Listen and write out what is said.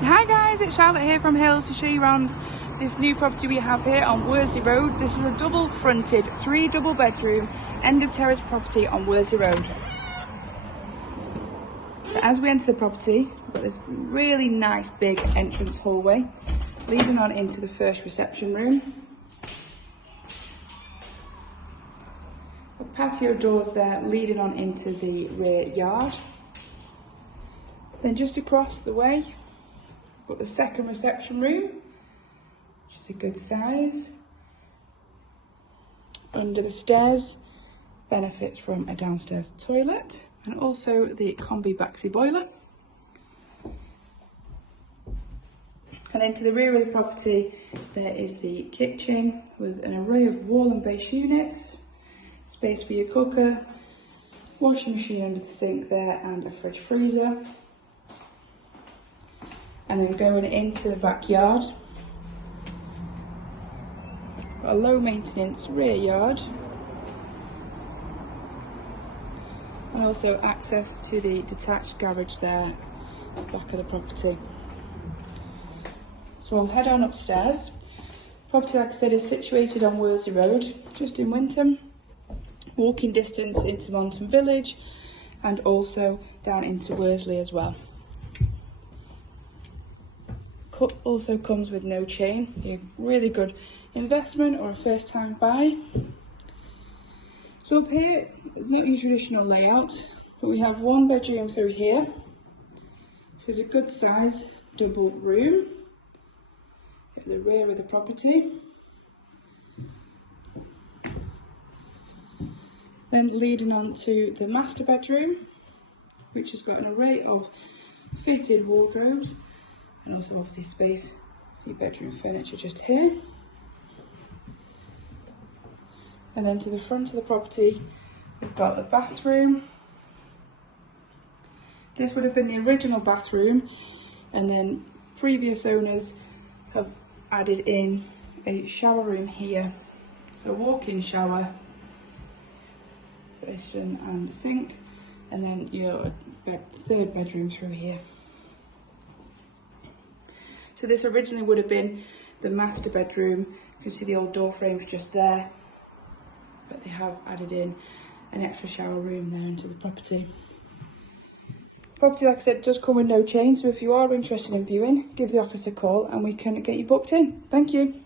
Hi guys, it's Charlotte here from Hills to show you around this new property we have here on Worsley Road. This is a double fronted, 3 double bedroom, end of terrace property on Worsley Road. So as we enter the property, we've got this really nice big entrance hallway leading on into the first reception room. The patio doors there leading on into the rear yard. Then just across the way, we've got the second reception room, which is a good size. Under the stairs, benefits from a downstairs toilet and also the combi baxi boiler. And then to the rear of the property, there is the kitchen with an array of wall and base units, space for your cooker, washing machine under the sink there and a fridge freezer. And then going into the backyard, got a low maintenance rear yard and also access to the detached garage there at the back of the property. So I'll head on upstairs. Property, like I said, is situated on Worsley Road, just in Winton, walking distance into Winton Village and also down into Worsley as well. Also comes with no chain, a really good investment or a first time buy. So up here, it's not your traditional layout, but we have 1 bedroom through here, which is a good size double room at the rear of the property. Then leading on to the master bedroom, which has got an array of fitted wardrobes and also obviously space for your bedroom furniture just here. And then to the front of the property, we've got the bathroom. This would have been the original bathroom, and then previous owners have added in a shower room here. So a walk-in shower, basin and sink, and then your third bedroom through here. So this originally would have been the master bedroom. You can see the old door frames just there, but they have added in an extra shower room there into the property. Property, like I said, does come with no chain, so if you are interested in viewing, give the office a call and we can get you booked in. Thank you.